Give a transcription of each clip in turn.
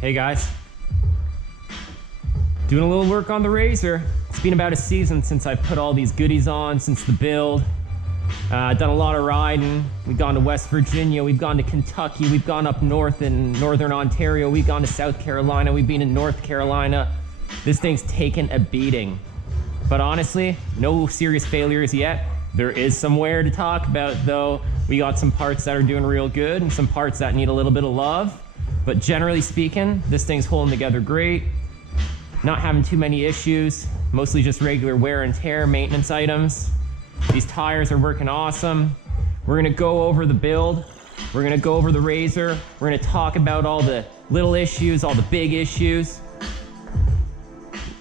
Hey guys, doing a little work on the RZR. It's been about a season since I put all these goodies on, since the build. Done a lot of riding. We've gone to West Virginia, we've gone to Kentucky, we've gone up north in Northern Ontario, we've gone to South Carolina, we've been in North Carolina. This thing's taken a beating. But honestly, no serious failures yet. There is somewhere to talk about though. We got some parts that are doing real good and some parts that need a little bit of love. But generally speaking, this thing's holding together great. Not having too many issues, mostly just regular wear and tear maintenance items. These tires are working awesome. We're gonna go over the build. We're gonna go over the RZR. We're gonna talk about all the little issues, all the big issues.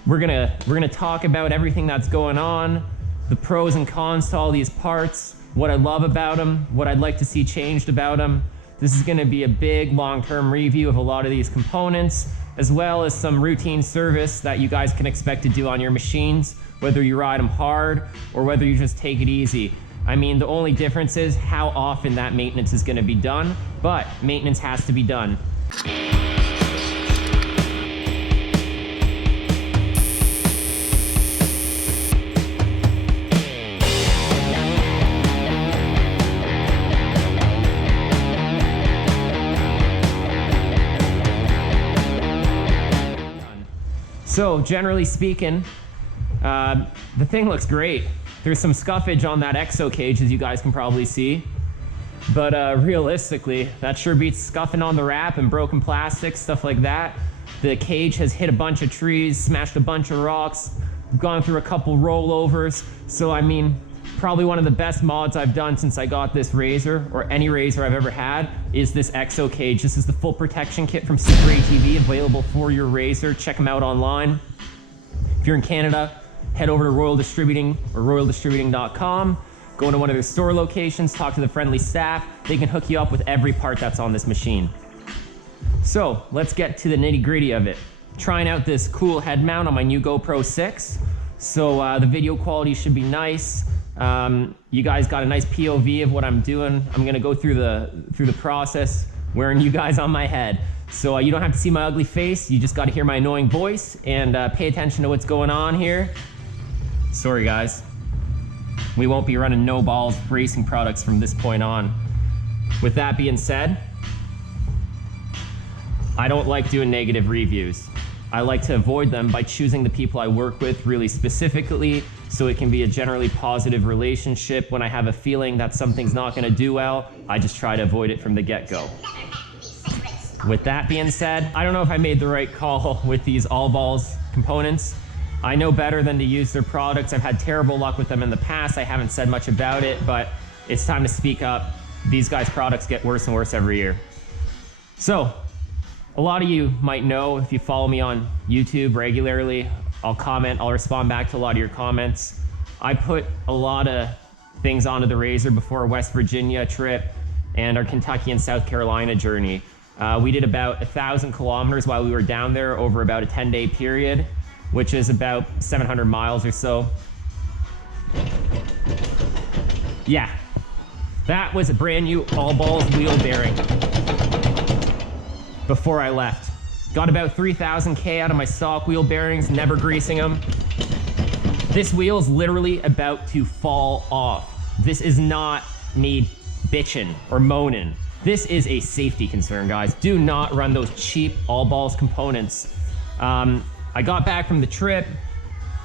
We're gonna talk about everything that's going on, the pros and cons to all these parts, what I love about them, what I'd like to see changed about them. This is gonna be a big long-term review of a lot of these components, as well as some routine service that you guys can expect to do on your machines, whether you ride them hard or whether you just take it easy. I mean, the only difference is how often that maintenance is gonna be done, but maintenance has to be done. So generally speaking, the thing looks great. There's some scuffage on that exo cage, as you guys can probably see. But realistically, that sure beats scuffing on the wrap and broken plastic, stuff like that. The cage has hit a bunch of trees, smashed a bunch of rocks, gone through a couple rollovers. So I mean, probably one of the best mods I've done since I got this RZR, or any RZR I've ever had, is this exo cage. This is the full protection kit from Super ATV, available for your RZR. Check them out online. If you're in Canada, head over to Royal Distributing or royaldistributing.com. Go into one of their store locations, talk to the friendly staff. They can hook you up with every part that's on this machine. So let's get to the nitty-gritty of it. Trying out this cool head mount on my new GoPro 6. So the video quality should be nice. You guys got a nice POV of what I'm doing. I'm gonna go through the process wearing you guys on my head. So you don't have to see my ugly face, you just gotta hear my annoying voice and pay attention to what's going on here. Sorry guys, we won't be running no balls racing products from this point on. With that being said, I don't like doing negative reviews. I like to avoid them by choosing the people I work with really specifically, so it can be a generally positive relationship. When I have a feeling that something's not gonna do well, I just try to avoid it from the get-go. With that being said, I don't know if I made the right call with these all balls components. I know better than to use their products. I've had terrible luck with them in the past. I haven't said much about it, but it's time to speak up. These guys' products get worse and worse every year. So, a lot of you might know, if you follow me on YouTube regularly, I'll comment, I'll respond back to a lot of your comments. I put a lot of things onto the RZR before our West Virginia trip and our Kentucky and South Carolina journey. We did about 1,000 kilometers while we were down there over about a 10-day period, which is about 700 miles or so. Yeah, that was a brand new all balls wheel bearing before I left. Got about 3,000 K out of my stock wheel bearings, never greasing them. This wheel is literally about to fall off. This is not me bitching or moaning. This is a safety concern, guys. Do not run those cheap all balls components. I got back from the trip,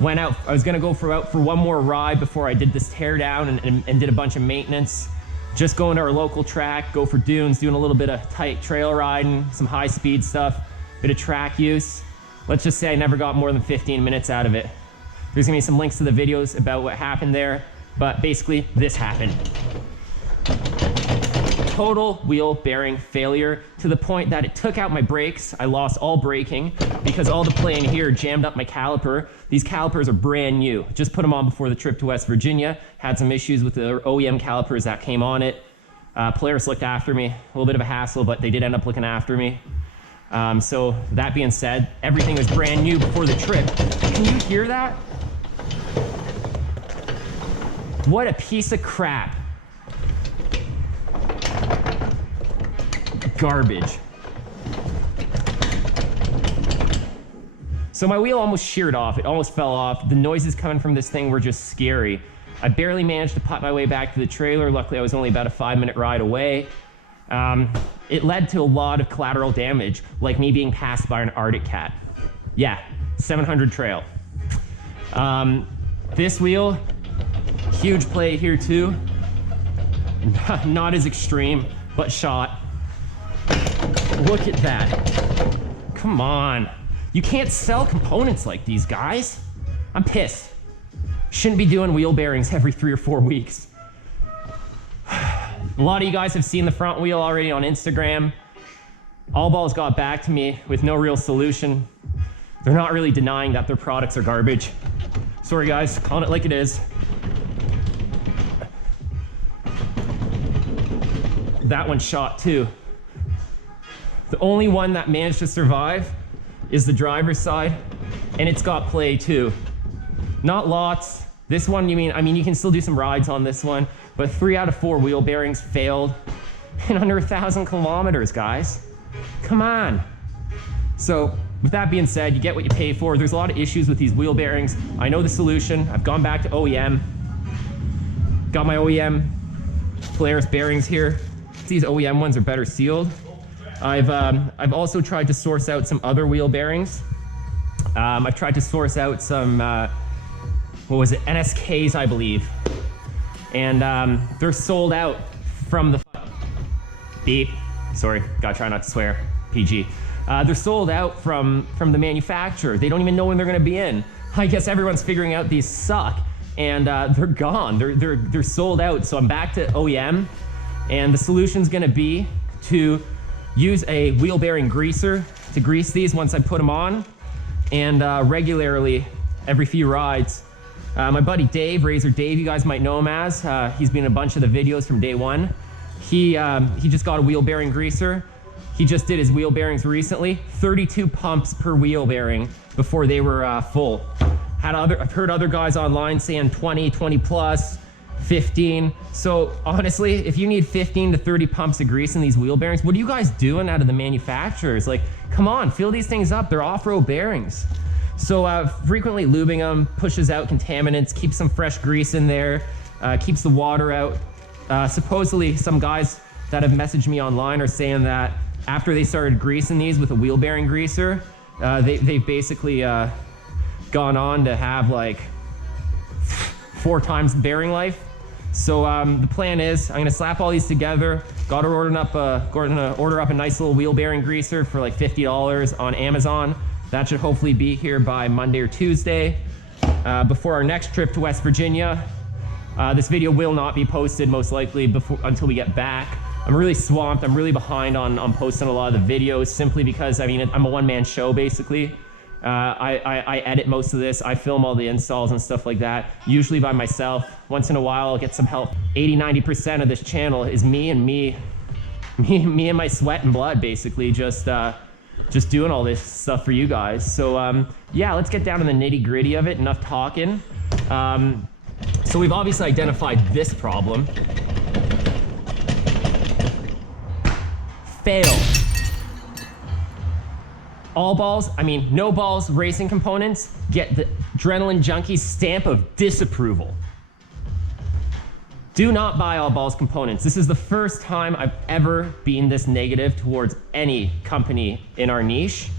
went out, I was gonna go out for one more ride before I did this tear down and did a bunch of maintenance. Just going to our local track, go for dunes, doing a little bit of tight trail riding, some high speed stuff, bit of track use. Let's just say I never got more than 15 minutes out of it. There's gonna be some links to the videos about what happened there, but basically this happened. Total wheel bearing failure to the point that it took out my brakes. I lost all braking because all the play in here jammed up my caliper. These calipers are brand new. Just put them on before the trip to West Virginia. Had some issues with the OEM calipers that came on it. Polaris looked after me. A little bit of a hassle, but they did end up looking after me. So that being said, everything was brand new before the trip. Can you hear that? What a piece of crap. Garbage. So my wheel almost sheared off. It almost fell off. The noises coming from this thing were just scary. I barely managed to putt my way back to the trailer. Luckily, I was only about a 5-minute ride away. It led to a lot of collateral damage, like me being passed by an Arctic cat. Yeah, 700 trail. This wheel, huge play here too. Not as extreme, but shot. Look at that. Come on. You can't sell components like these, guys. I'm pissed. Shouldn't be doing wheel bearings every 3 or 4 weeks. A lot of you guys have seen the front wheel already on Instagram. All Balls got back to me with no real solution. They're not really denying that their products are garbage. Sorry guys, calling it like it is. That one shot too. The only one that managed to survive is the driver's side, and it's got play too. Not lots. This one, I mean, you can still do some rides on this one, but 3 out of 4 wheel bearings failed in under 1,000 kilometers, guys. Come on. So with that being said, you get what you pay for. There's a lot of issues with these wheel bearings. I know the solution. I've gone back to OEM. Got my OEM Polaris bearings here. These OEM ones are better sealed. I've also tried to source out some other wheel bearings. I've tried to source out some, what was it, NSKs, I believe. And they're sold out from the beep. Sorry, gotta try not to swear. PG. They're sold out from the manufacturer. They don't even know when they're gonna be in. I guess everyone's figuring out these suck, and they're gone. They're sold out. So I'm back to OEM, and the solution's gonna be to use a wheel bearing greaser to grease these once I put them on, and regularly, every few rides. My buddy Dave, RZR Dave, you guys might know him as. He's been in a bunch of the videos from day one. He just got a wheel bearing greaser. He just did his wheel bearings recently. 32 pumps per wheel bearing before they were full. I've heard other guys online saying 20 plus, 15. So honestly, if you need 15 to 30 pumps of grease in these wheel bearings, what are you guys doing out of the manufacturers? Like, come on, fill these things up. They're off-road bearings. So frequently lubing them pushes out contaminants, keeps some fresh grease in there, keeps the water out. Supposedly some guys that have messaged me online are saying that after they started greasing these with a wheel bearing greaser, they've basically gone on to have like 4 times the bearing life. So the plan is I'm gonna slap all these together. Gonna order up a nice little wheel bearing greaser for like $50 on Amazon. That should hopefully be here by Monday or Tuesday. Before our next trip to West Virginia. This video will not be posted most likely until we get back. I'm really swamped. I'm really behind on posting a lot of the videos simply because, I mean, I'm a one-man show basically. I edit most of this. I film all the installs and stuff like that, usually by myself. Once in a while, I'll get some help. 80–90% of this channel is me and my sweat and blood, basically, just doing all this stuff for you guys. So yeah, let's get down to the nitty-gritty of it. Enough talking. So we've obviously identified this problem. Fail. All Balls, I mean, No Balls racing components get the Adrenaline Junkie stamp of disapproval. Do not buy All Balls components. This is the first time I've ever been this negative towards any company in our niche.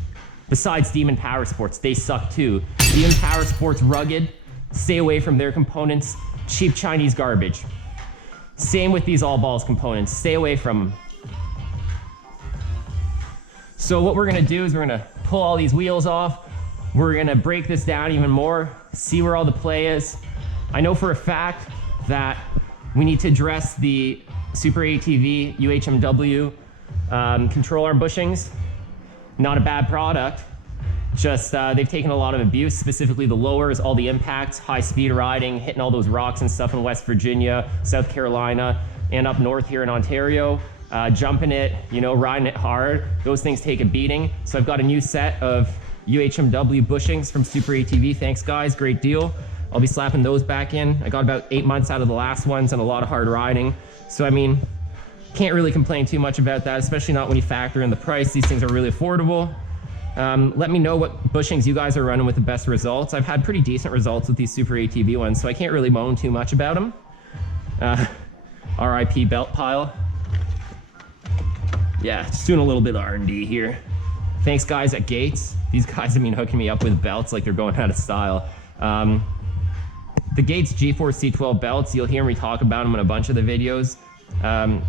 Besides Demon Power Sports, they suck too. Demon Power Sports rugged, stay away from their components. Cheap Chinese garbage. Same with these All Balls components, stay away from them. So what we're gonna do is we're gonna pull all these wheels off. We're gonna break this down even more, see where all the play is. I know for a fact that we need to address the Super ATV UHMW control arm bushings. Not a bad product, just they've taken a lot of abuse, specifically the lowers, all the impacts, high speed riding, hitting all those rocks and stuff in West Virginia, South Carolina, and up north here in Ontario. Jumping it, you know, riding it hard, those things take a beating. So I've got a new set of UHMW bushings from Super ATV. Thanks guys, great deal. I'll be slapping those back in. I got about 8 months out of the last ones and a lot of hard riding. So I mean, can't really complain too much about that, especially not when you factor in the price. These things are really affordable. Let me know what bushings you guys are running with the best results. I've had pretty decent results with these Super ATV ones, so I can't really moan too much about them. RIP belt pile. Yeah, just doing a little bit of R&D here. Thanks guys at Gates. These guys have been hooking me up with belts like they're going out of style. The Gates G-Force C12 belts, you'll hear me talk about them in a bunch of the videos.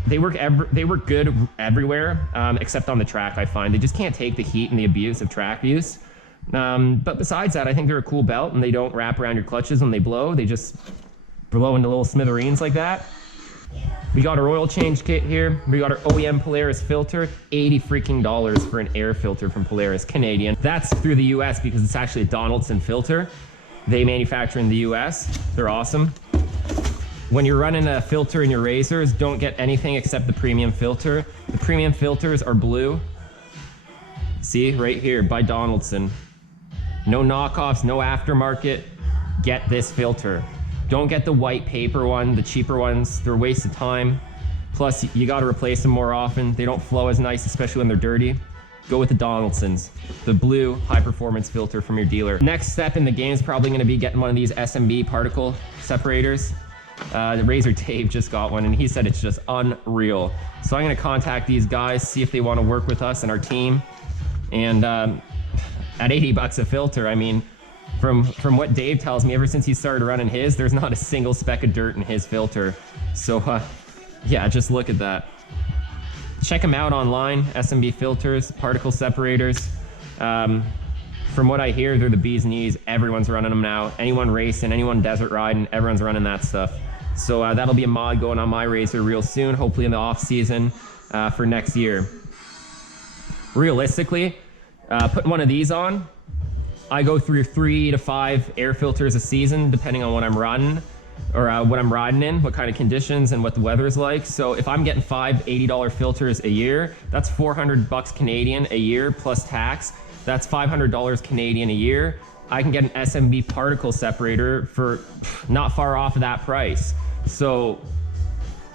They work good everywhere, except on the track, I find. They just can't take the heat and the abuse of track use. But besides that, I think they're a cool belt, and they don't wrap around your clutches when they blow. They just blow into little smithereens like that. We got our oil change kit here. We got our OEM Polaris filter, $80 freaking for an air filter from Polaris, Canadian. That's through the US because it's actually a Donaldson filter. They manufacture in the US. They're awesome. When you're running a filter in your RZRs, don't get anything except the premium filter. The premium filters are blue. See, right here, by Donaldson. No knockoffs, no aftermarket. Get this filter. Don't get the white paper one, the cheaper ones. They're a waste of time. Plus, you gotta replace them more often. They don't flow as nice, especially when they're dirty. Go with the Donaldsons, the blue high performance filter from your dealer. Next step in the game is probably gonna be getting one of these SMB particle separators. The RZR Dave just got one and he said it's just unreal. So I'm gonna contact these guys, see if they wanna work with us and our team. And at 80 bucks a filter, I mean, from what Dave tells me, ever since he started running his, there's not a single speck of dirt in his filter. So yeah, just look at that. Check them out online, SMB filters, particle separators. From what I hear, they're the bee's knees. Everyone's running them now. Anyone racing, anyone desert riding, everyone's running that stuff. So that'll be a mod going on my RZR real soon, hopefully in the off season for next year. Realistically, putting one of these on, I go through 3 to 5 air filters a season, depending on what I'm running or what I'm riding in, what kind of conditions and what the weather is like. So if I'm getting 5 $80 filters a year, that's 400 bucks Canadian a year plus tax. That's $500 Canadian a year. I can get an SMB particle separator for not far off of that price. So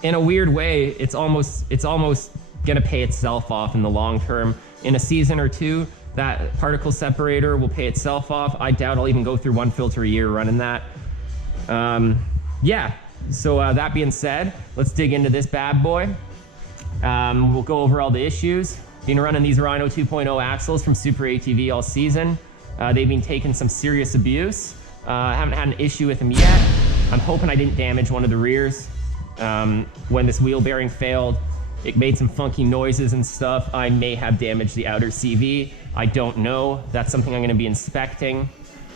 in a weird way, it's almost gonna pay itself off in the long term. In a season or two, that particle separator will pay itself off. I doubt I'll even go through 1 filter a year running that. Yeah, so that being said, let's dig into this bad boy. We'll go over all the issues. Been running these Rhino 2.0 axles from Super ATV all season. They've been taking some serious abuse. I haven't had an issue with them yet. I'm hoping I didn't damage one of the rears. When this wheel bearing failed, it made some funky noises and stuff. I may have damaged the outer CV. I don't know. That's something I'm gonna be inspecting.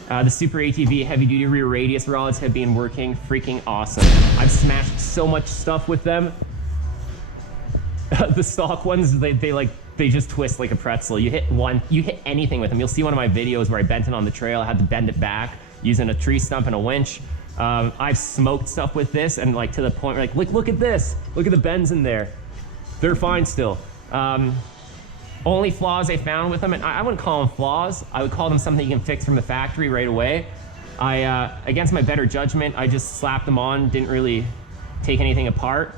The Super ATV heavy duty rear radius rods have been working freaking awesome. I've smashed so much stuff with them. The stock ones, they just twist like a pretzel. You hit anything with them. You'll see one of my videos where I bent it on the trail. I had to bend it back using a tree stump and a winch. I've smoked stuff with this and like to the point where like, look at this. Look at the bends in there. They're fine still. Only flaws I found with them, and I wouldn't call them flaws. I would call them something you can fix from the factory right away. Against my better judgment, I just slapped them on, didn't really take anything apart.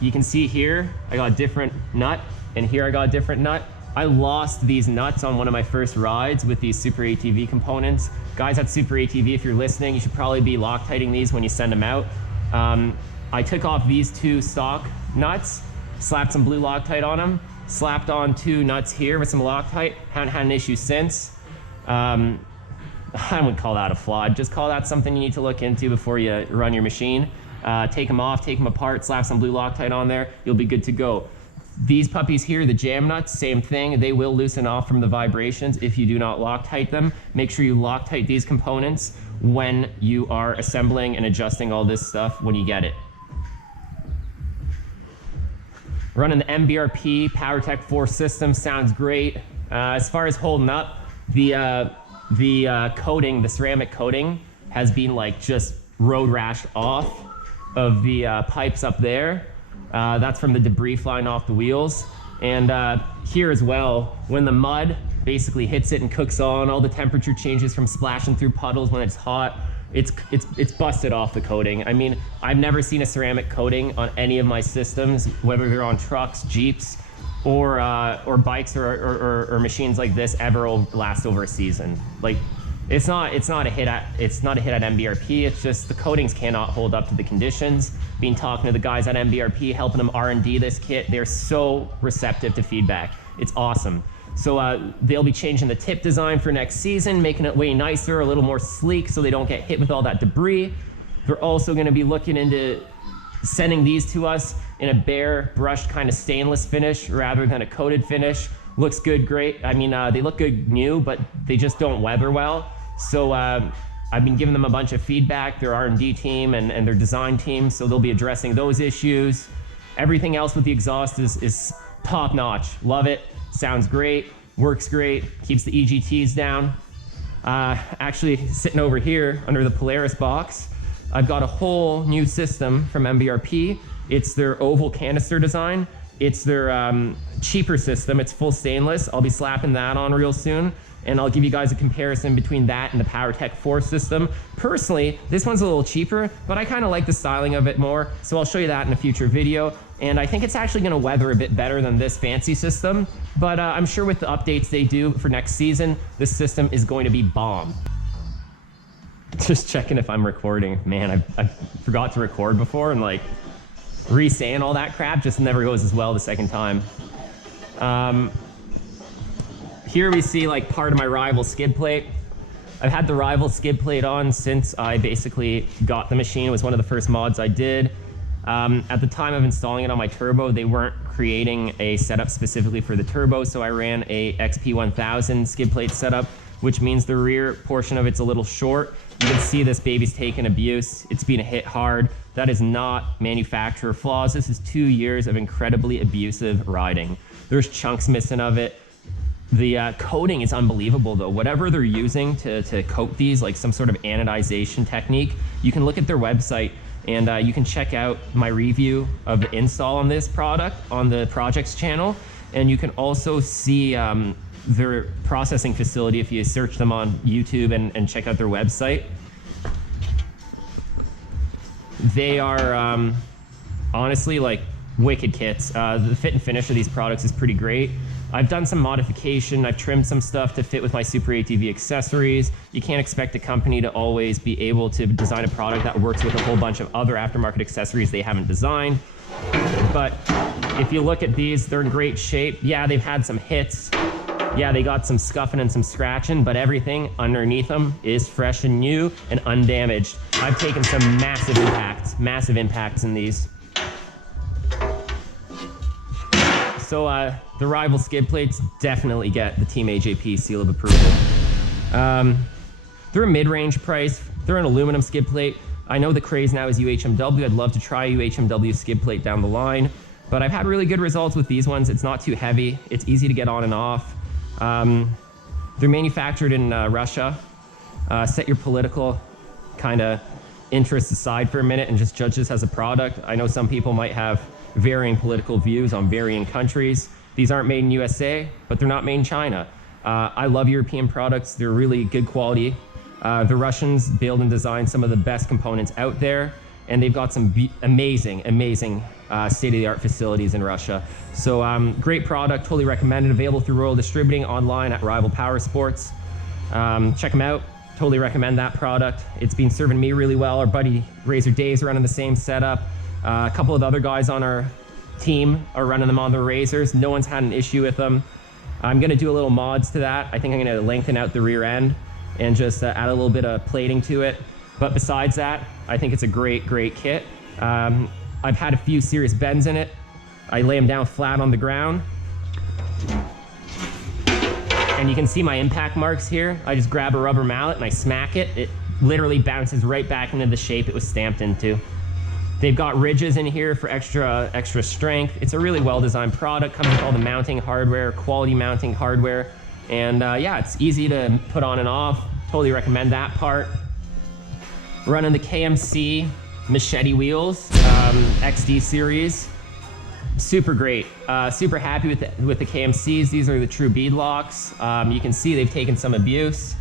You can see here, I got a different nut, and here I got a different nut. I lost these nuts on one of my first rides with these Super ATV components. Guys at Super ATV, if you're listening, you should probably be Loctiting these when you send them out. I took off these 2 stock nuts, slapped some blue Loctite on them, slapped on 2 nuts here with some Loctite. Haven't had an issue since. I wouldn't call that a flaw. I'd just call that something you need to look into before you run your machine. Take them off, take them apart, slap some blue Loctite on there, you'll be good to go. These puppies here, the jam nuts, same thing. They will loosen off from the vibrations if you do not Loctite them. Make sure you Loctite these components when you are assembling and adjusting all this stuff when you get it. Running the MBRP PowerTech 4 system sounds great. As far as holding up, the coating, the ceramic coating, has been like just road rashed off of the pipes up there. That's from the debris flying off the wheels. And here as well, when the mud basically hits it and cooks on, all the temperature changes from splashing through puddles when it's hot. It's busted off the coating. I mean, I've never seen a ceramic coating on any of my systems, whether they're on trucks, Jeeps, or bikes or machines like this ever will last over a season. Like, it's not a hit at MBRP. It's just the coatings cannot hold up to the conditions. Been talking to the guys at MBRP, helping them R&D this kit. They're so receptive to feedback. It's awesome. So they'll be changing the tip design for next season, making it way nicer, a little more sleek, so they don't get hit with all that debris. They're also going to be looking into sending these to us in a bare brushed kind of stainless finish rather than a coated finish. Looks good, great. I mean, they look good new, but they just don't weather well. So I've been giving them a bunch of feedback, their R&D team and their design team, so they'll be addressing those issues. Everything else with the exhaust is top notch. Love it, sounds great, works great, keeps the EGTs down. Actually, sitting over here under the Polaris box, I've got a whole new system from MBRP. It's their oval canister design. It's their cheaper system. It's full stainless. I'll be slapping that on real soon, and I'll give you guys a comparison between that and the PowerTech 4 system. Personally, this one's a little cheaper, but I kind of like the styling of it more, so I'll show you that in a future video. And I think it's actually going to weather a bit better than this fancy system, but I'm sure with the updates they do for next season, this system is going to be bomb. Just checking if I'm recording. Man, I forgot to record before, and like re-saying all that crap just never goes as well the second time. Here we see like part of my Rival skid plate. I've had the Rival skid plate on since I basically got the machine. It was one of the first mods I did. At the time of installing it on my Turbo, they weren't creating a setup specifically for the Turbo, so I ran a XP1000 skid plate setup, which means the rear portion of it's a little short. You can see this baby's taken abuse. It's been hit hard. That is not manufacturer flaws. This is 2 years of incredibly abusive riding. There's chunks missing of it. The coating is unbelievable though. Whatever they're using to coat these, like some sort of anodization technique, you can look at their website and you can check out my review of the install on this product on the projects channel. And you can also see their processing facility if you search them on YouTube and check out their website. They are honestly like wicked kits. The fit and finish of these products is pretty great. I've done some modification. I've trimmed some stuff to fit with my Super ATV accessories. You can't expect a company to always be able to design a product that works with a whole bunch of other aftermarket accessories they haven't designed. But if you look at these, they're in great shape. Yeah, they've had some hits. Yeah, they got some scuffing and some scratching, but everything underneath them is fresh and new and undamaged. I've taken some massive impacts in these. So the Rival skid plates definitely get the Team AJP seal of approval. They're a mid-range price. They're an aluminum skid plate. I know the craze now is UHMW. I'd love to try UHMW skid plate down the line, but I've had really good results with these ones. It's not too heavy. It's easy to get on and off. They're manufactured in Russia. Set your political kind of interests aside for a minute and just judge this as a product. I know some people might have varying political views on varying countries. These aren't made in USA, but they're not made in China. I love European products. They're really good quality. The Russians build and design some of the best components out there, and they've got some amazing state-of-the-art facilities in Russia. So great product, totally recommend it. Available through Royal Distributing, online at Rival Power Sports. Check them out. Totally recommend that product. It's been serving me really well. Our buddy Razor Dave's running the same setup. A couple of the other guys on our team are running them on the Razors. No one's had an issue with them. I'm gonna do a little mods to that. I think I'm gonna lengthen out the rear end and just add a little bit of plating to it. But besides that, I think it's a great kit. I've had a few serious bends in it. I lay them down flat on the ground. And you can see my impact marks here. I just grab a rubber mallet and I smack it. It literally bounces right back into the shape it was stamped into. They've got ridges in here for extra strength. It's a really well-designed product. Comes with all the mounting hardware, quality mounting hardware. And yeah, it's easy to put on and off. Totally recommend that part. Running the KMC Machete wheels, XD series. Super great. Super happy with the KMCs. These are the true bead locks. You can see they've taken some abuse,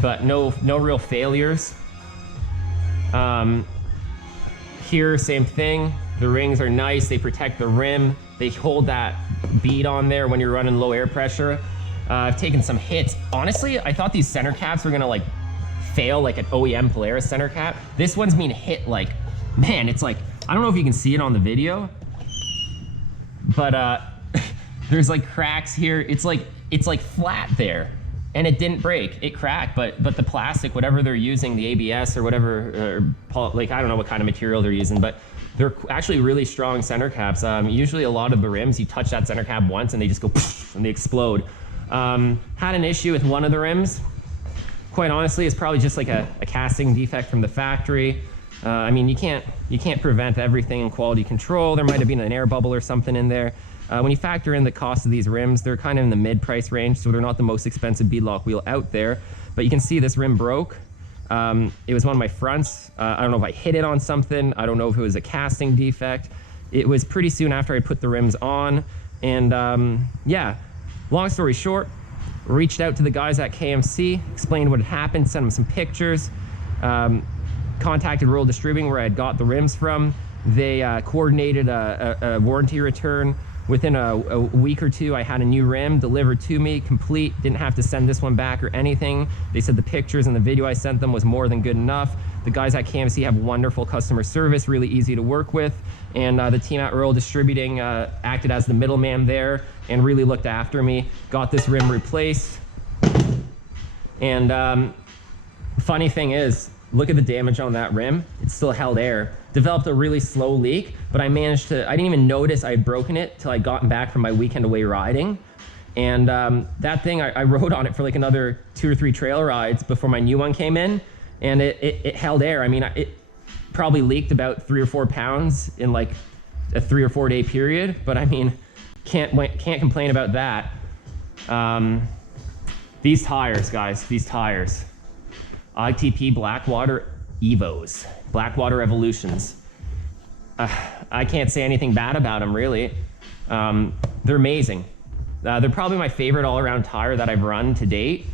but no real failures. Here, same thing. The rings are nice. They protect the rim. They hold that bead on there when you're running low air pressure. I've taken some hits. Honestly, I thought these center caps were gonna like fail like an OEM Polaris center cap. This one's being hit like, man, it's like, I don't know if you can see it on the video, but there's like cracks here. It's like flat there, and it didn't break. It cracked, but the plastic, whatever they're using, the ABS or whatever, like I don't know what kind of material they're using, but they're actually really strong center caps. Usually a lot of the rims, you touch that center cap once and they just go and they explode. Had an issue with one of the rims. Quite honestly, it's probably just like a casting defect from the factory. I mean, you can't prevent everything in quality control. There might have been an air bubble or something in there. When you factor in the cost of these rims, they're kind of in the mid-price range, so they're not the most expensive beadlock wheel out there. But you can see this rim broke. It was one of my fronts. I don't know if I hit it on something. I don't know if it was a casting defect. It was pretty soon after I put the rims on. And yeah, long story short, reached out to the guys at KMC, explained what had happened, sent them some pictures, contacted Rural Distributing where I had got the rims from. They coordinated a warranty return. Within a week or two, I had a new rim delivered to me, complete. Didn't have to send this one back or anything. They said the pictures and the video I sent them was more than good enough. The guys at KMC have wonderful customer service, really easy to work with. And the team at Rural Distributing acted as the middleman there and really looked after me. Got this rim replaced. And funny thing is, look at the damage on that rim. It still held air. Developed a really slow leak, but I didn't even notice I had broken it till I'd gotten back from my weekend away riding. And that thing, I rode on it for like another 2 or 3 trail rides before my new one came in, and it held air. I mean, it probably leaked about 3 or 4 pounds in like a 3 or 4 day period, but I mean, can't complain about that. These tires, guys, these tires. ITP Blackwater Evos, Blackwater Evolutions. I can't say anything bad about them, really. They're amazing. They're probably my favorite all-around tire that I've run to date.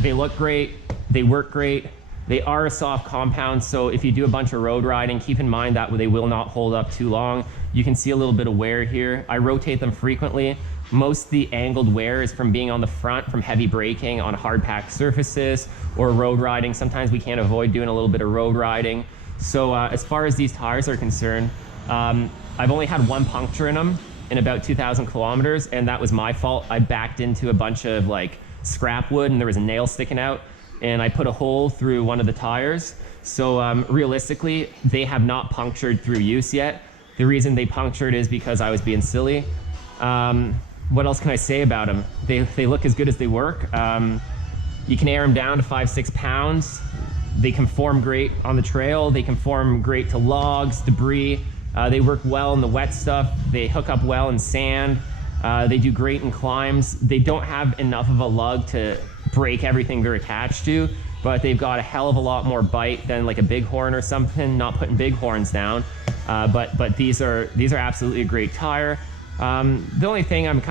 They look great, they work great. They are a soft compound, so if you do a bunch of road riding, keep in mind that they will not hold up too long. You can see a little bit of wear here. I rotate them frequently. Most of the angled wear is from being on the front, from heavy braking on hard packed surfaces or road riding. Sometimes we can't avoid doing a little bit of road riding. So as far as these tires are concerned, I've only had one puncture in them in about 2,000 kilometers, and that was my fault. I backed into a bunch of like scrap wood and there was a nail sticking out, and I put a hole through one of the tires. So realistically, they have not punctured through use yet. The reason they punctured is because I was being silly. What else can I say about them? They look as good as they work. You can air them down to 5-6 pounds. They conform great on the trail. They conform great to logs, debris. They work well in the wet stuff. They hook up well in sand. They do great in climbs. They don't have enough of a lug to break everything they're attached to, but they've got a hell of a lot more bite than like a bighorn or something. Not putting bighorns down, but these are absolutely a great tire. The only thing I was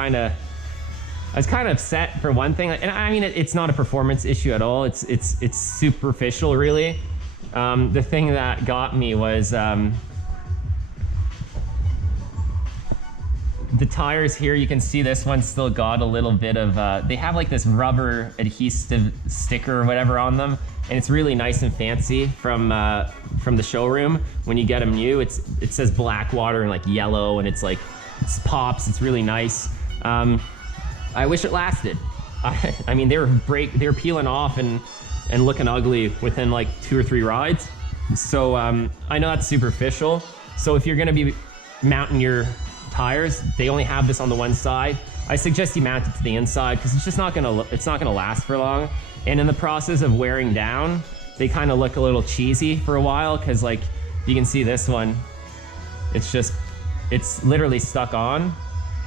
kind of upset for one thing, and I mean it's not a performance issue at all. It's superficial, really. The thing that got me was the tires here. You can see this one still got a little bit of, they have like this rubber adhesive sticker or whatever on them, and it's really nice and fancy from the showroom. When you get them new, it says Blackwater in like yellow, and it's like, it pops, it's really nice. I wish it lasted. I mean, they were peeling off and looking ugly within like 2 or 3 rides. So I know that's superficial. So if you're gonna be mounting your tires, they only have this on the one side. I suggest you mount it to the inside because it's not gonna last for long. And in the process of wearing down, they kind of look a little cheesy for a while, because like you can see this one, it's literally stuck on.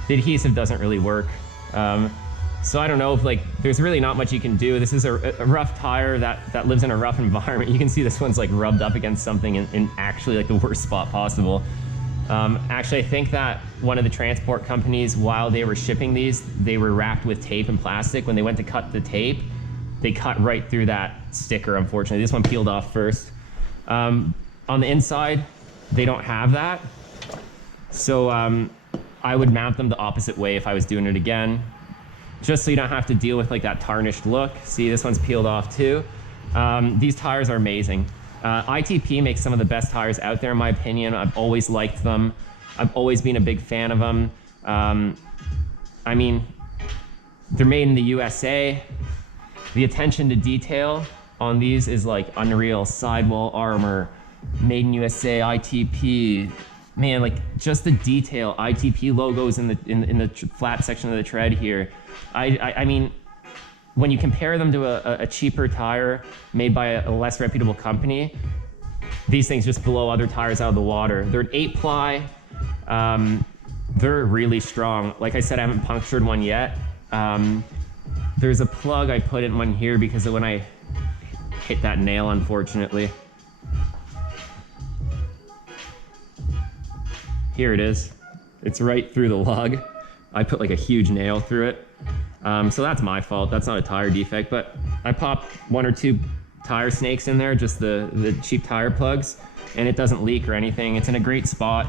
The adhesive doesn't really work. So I don't know if like, there's really not much you can do. This is a rough tire that lives in a rough environment. You can see this one's like rubbed up against something in actually like the worst spot possible. Actually, I think that one of the transport companies, while they were shipping these, they were wrapped with tape and plastic. When they went to cut the tape, they cut right through that sticker, unfortunately. This one peeled off first. On the inside, they don't have that. So I would mount them the opposite way if I was doing it again, just so you don't have to deal with like that tarnished look. See, this one's peeled off too. These tires are amazing. ITP makes some of the best tires out there in my opinion. I've always liked them. I've always been a big fan of them. I mean, they're made in the USA. The attention to detail on these is like unreal. Sidewall armor, made in USA, ITP. Man, like just the detail, ITP logos in the flat section of the tread here. I mean, when you compare them to a cheaper tire made by a less reputable company, these things just blow other tires out of the water. They're an 8-ply. They're really strong. Like I said, I haven't punctured one yet. There's a plug I put in one here because of when I hit that nail, unfortunately. Here it is. It's right through the lug. I put like a huge nail through it. So that's my fault. That's not a tire defect, but I popped 1 or 2 tire snakes in there, just the cheap tire plugs, and it doesn't leak or anything. It's in a great spot.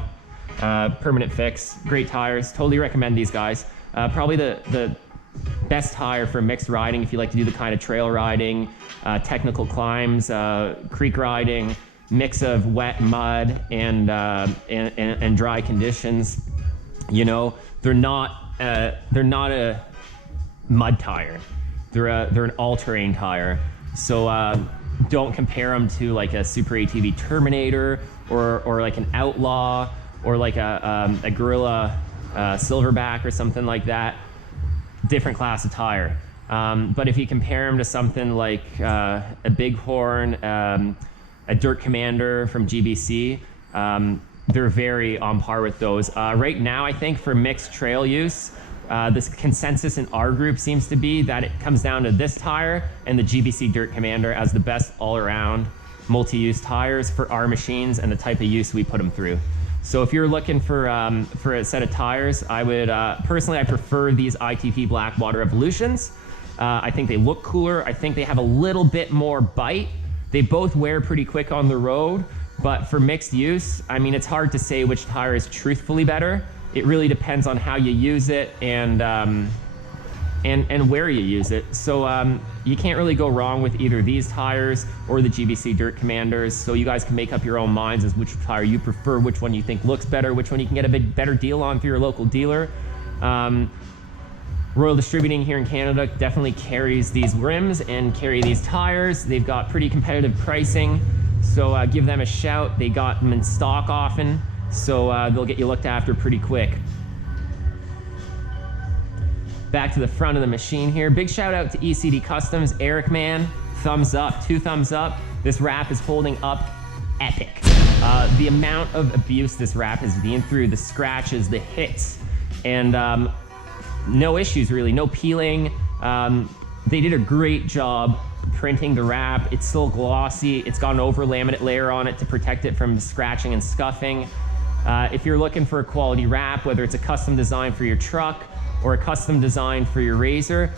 Permanent fix, great tires. Totally recommend these guys. Probably the best tire for mixed riding if you like to do the kind of trail riding, technical climbs, creek riding, mix of wet mud and dry conditions. You know, they're not a mud tire. They're an all-terrain tire. So don't compare them to like a Super ATV Terminator or like an Outlaw or like a Gorilla Silverback or something like that. Different class of tire. But if you compare them to something like a Bighorn, a Dirt Commander from GBC, they're very on par with those. Right now, I think for mixed trail use, this consensus in our group seems to be that it comes down to this tire and the GBC Dirt Commander as the best all-around multi-use tires for our machines and the type of use we put them through. So if you're looking for a set of tires, I would personally I prefer these ITP Blackwater Evolutions. I think they look cooler. I think they have a little bit more bite. They both wear pretty quick on the road, but for mixed use, I mean, it's hard to say which tire is truthfully better. It really depends on how you use it and where you use it. So you can't really go wrong with either these tires or the GBC Dirt Commanders. So you guys can make up your own minds as which tire you prefer, which one you think looks better, which one you can get a bit better deal on through your local dealer. Royal Distributing here in Canada definitely carries these rims and carry these tires. They've got pretty competitive pricing, so give them a shout. They got them in stock often, so they'll get you looked after pretty quick. Back to the front of the machine here. Big shout out to ECD Customs, Eric man, thumbs up, 2 thumbs up. This wrap is holding up epic. The amount of abuse this wrap has been through, the scratches, the hits, and no issues really, no peeling. They did a great job printing the wrap. It's still glossy. It's got an over laminate layer on it to protect it from scratching and scuffing. If you're looking for a quality wrap, whether it's a custom design for your truck or a custom design for your RZR,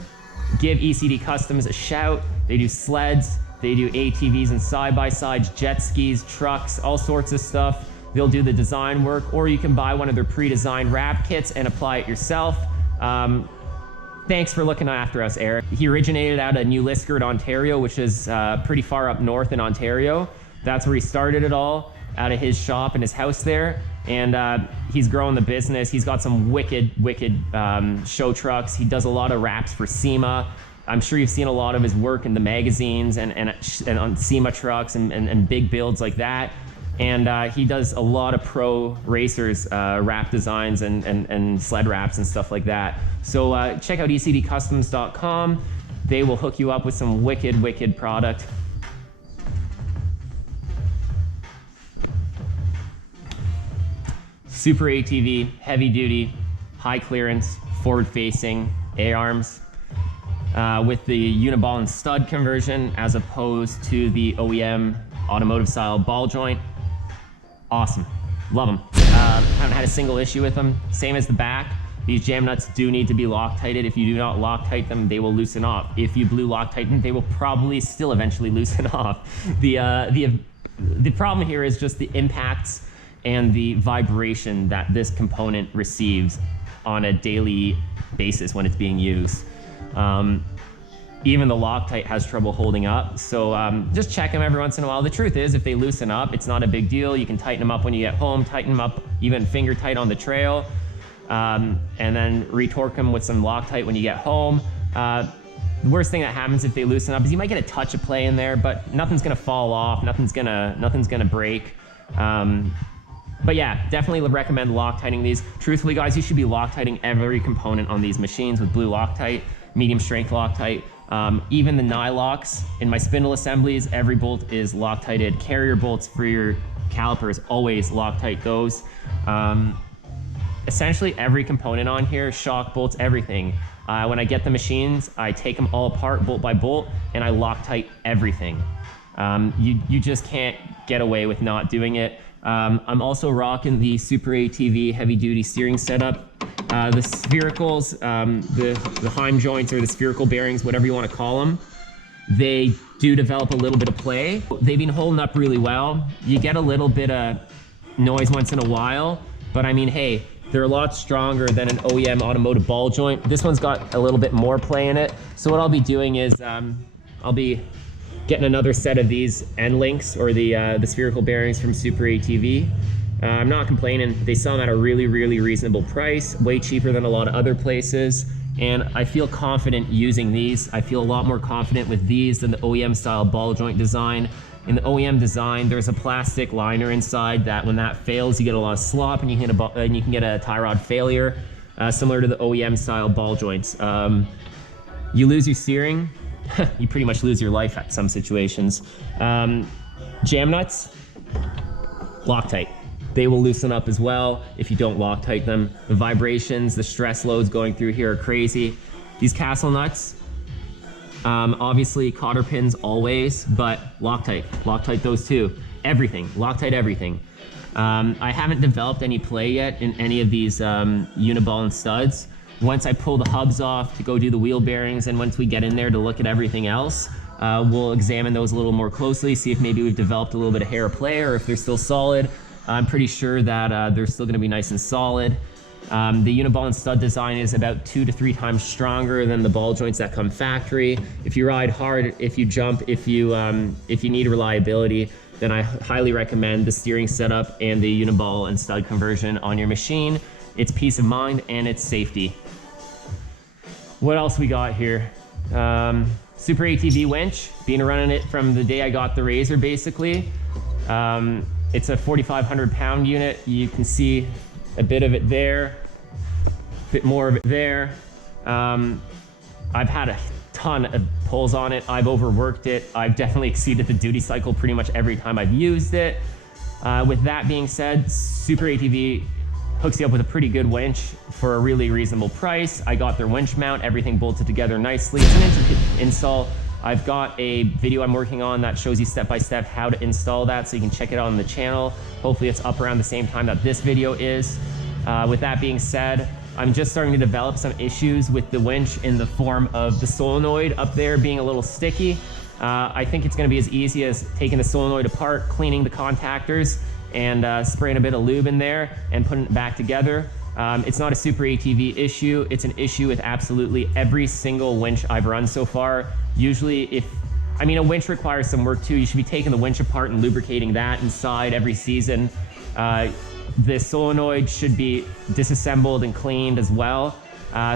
give ECD Customs a shout. They do sleds, they do ATVs and side-by-sides, jet skis, trucks, all sorts of stuff. They'll do the design work, or you can buy one of their pre-designed wrap kits and apply it yourself. Thanks for looking after us, Eric. He originated out of New Liskeard, Ontario, which is pretty far up north in Ontario. That's where he started it all, out of his shop and his house there. And he's growing the business. He's got some wicked show trucks. He does a lot of wraps for SEMA. I'm sure you've seen a lot of his work in the magazines and on SEMA trucks and big builds like that. And he does a lot of pro racers, wrap designs and sled wraps and stuff like that. So check out ecdcustoms.com. They will hook you up with some wicked product. Super ATV, heavy duty, high clearance, forward facing A-arms with the uniball and stud conversion as opposed to the OEM automotive style ball joint. Awesome, love them. Haven't had a single issue with them. Same as the back. These jam nuts do need to be Loctited. If you do not Loctite them, they will loosen off. If you blue Loctite them, they will probably still eventually loosen off. The problem here is just the impacts and the vibration that this component receives on a daily basis when it's being used. Even the Loctite has trouble holding up, so just check them every once in a while. The truth is, if they loosen up, it's not a big deal. You can tighten them up when you get home, tighten them up even finger tight on the trail, and then retorque them with some Loctite when you get home. The worst thing that happens if they loosen up is you might get a touch of play in there, but nothing's gonna fall off, nothing's gonna break. But yeah, definitely recommend Loctiting these. Truthfully, guys, you should be Loctiting every component on these machines with blue Loctite, medium strength Loctite. Even the Nylocks in my spindle assemblies, every bolt is Loctited. Carrier bolts for your calipers, always Loctite those. Essentially every component on here, shock bolts, everything. When I get the machines, I take them all apart bolt by bolt and I Loctite everything. You just can't get away with not doing it. I'm also rocking the Super ATV heavy duty steering setup. The sphericals, the Heim joints or the spherical bearings, whatever you want to call them, they do develop a little bit of play. They've been holding up really well. You get a little bit of noise once in a while, but I mean, hey, they're a lot stronger than an OEM automotive ball joint. This one's got a little bit more play in it. So what I'll be doing is I'll be getting another set of these end links or the spherical bearings from Super ATV. I'm not complaining. They sell them at a really, really reasonable price, way cheaper than a lot of other places. And I feel confident using these. I feel a lot more confident with these than the OEM style ball joint design. In the OEM design, there's a plastic liner inside that when that fails, you get a lot of slop and you can get a tie rod failure, similar to the OEM style ball joints. You lose your steering, you pretty much lose your life at some situations. Jam nuts, Loctite. They will loosen up as well if you don't Loctite them. The vibrations, the stress loads going through here are crazy. These castle nuts, obviously cotter pins always, but Loctite those too. Everything, Loctite everything. I haven't developed any play yet in any of these uniball and studs. Once I pull the hubs off to go do the wheel bearings, and once we get in there to look at everything else, we'll examine those a little more closely, see if maybe we've developed a little bit of hair play or if they're still solid. I'm pretty sure that they're still gonna be nice and solid. The uniball and stud design is about 2 to 3 times stronger than the ball joints that come factory. If you ride hard, if you jump, if you need reliability, then I highly recommend the steering setup and the uniball and stud conversion on your machine. It's peace of mind and it's safety. What else we got here? Super ATV winch, been running it from the day I got the RZR basically. It's a 4,500 pound unit. You can see a bit of it there, a bit more of it there. I've had a ton of pulls on it. I've overworked it. I've definitely exceeded the duty cycle pretty much every time I've used it. With that being said, Super ATV hooks you up with a pretty good winch for a really reasonable price. I got their winch mount, everything bolted together nicely. It's an intricate install. I've got a video I'm working on that shows you step-by-step how to install that, so you can check it out on the channel. Hopefully it's up around the same time that this video is. With that being said, I'm just starting to develop some issues with the winch in the form of the solenoid up there being a little sticky. I think it's gonna be as easy as taking the solenoid apart, cleaning the contactors, and spraying a bit of lube in there and putting it back together. It's not a Super ATV issue. It's an issue with absolutely every single winch I've run so far. Usually a winch requires some work too. You should be taking the winch apart and lubricating that inside every season. The solenoid should be disassembled and cleaned as well.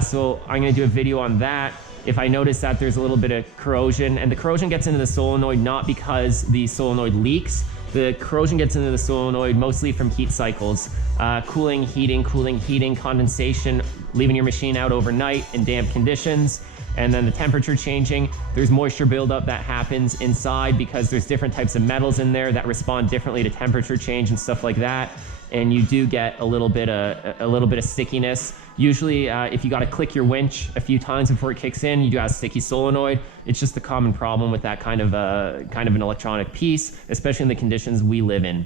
So I'm gonna do a video on that. If I notice that there's a little bit of corrosion, and the corrosion gets into the solenoid not because the solenoid leaks, the corrosion gets into the solenoid mostly from heat cycles. Cooling, heating, condensation, leaving your machine out overnight in damp conditions, and then the temperature changing. There's moisture buildup that happens inside because there's different types of metals in there that respond differently to temperature change and stuff like that. And you do get a little bit of stickiness. Usually, if you got to click your winch a few times before it kicks in, you do have a sticky solenoid. It's just a common problem with that kind of an electronic piece, especially in the conditions we live in.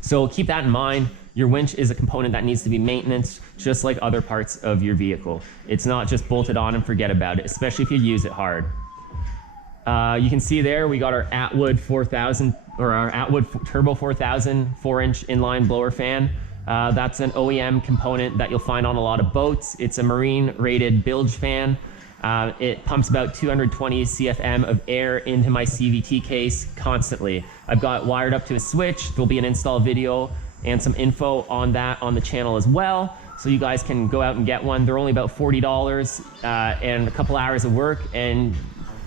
So keep that in mind. Your winch is a component that needs to be maintained just like other parts of your vehicle. It's not just bolted on and forget about it, especially if you use it hard. You can see there we got our Atwood 4000 or our Atwood Turbo 4000 4-inch inline blower fan. That's an OEM component that you'll find on a lot of boats. It's a marine rated bilge fan. It pumps about 220 CFM of air into my CVT case constantly. I've got it wired up to a switch. There'll be an install video and some info on that on the channel as well. So you guys can go out and get one. They're only about $40 and a couple hours of work, and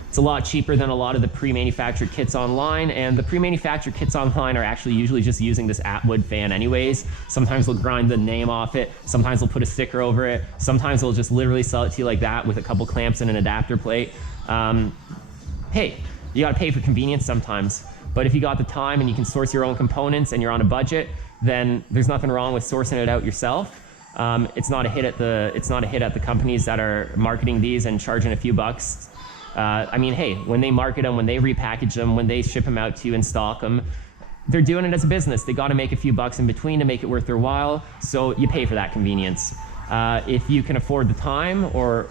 it's a lot cheaper than a lot of the pre-manufactured kits online. And the pre-manufactured kits online are actually usually just using this Atwood fan anyways. Sometimes they'll grind the name off it. Sometimes they'll put a sticker over it. Sometimes they'll just literally sell it to you like that with a couple clamps and an adapter plate. Hey, you gotta pay for convenience sometimes. But if you got the time and you can source your own components and you're on a budget, then there's nothing wrong with sourcing it out yourself. It's not a hit at the companies that are marketing these and charging a few bucks. I mean, hey, when they market them, when they repackage them, when they ship them out to you and stock them, they're doing it as a business. They got to make a few bucks in between to make it worth their while. So you pay for that convenience. If you can afford the time or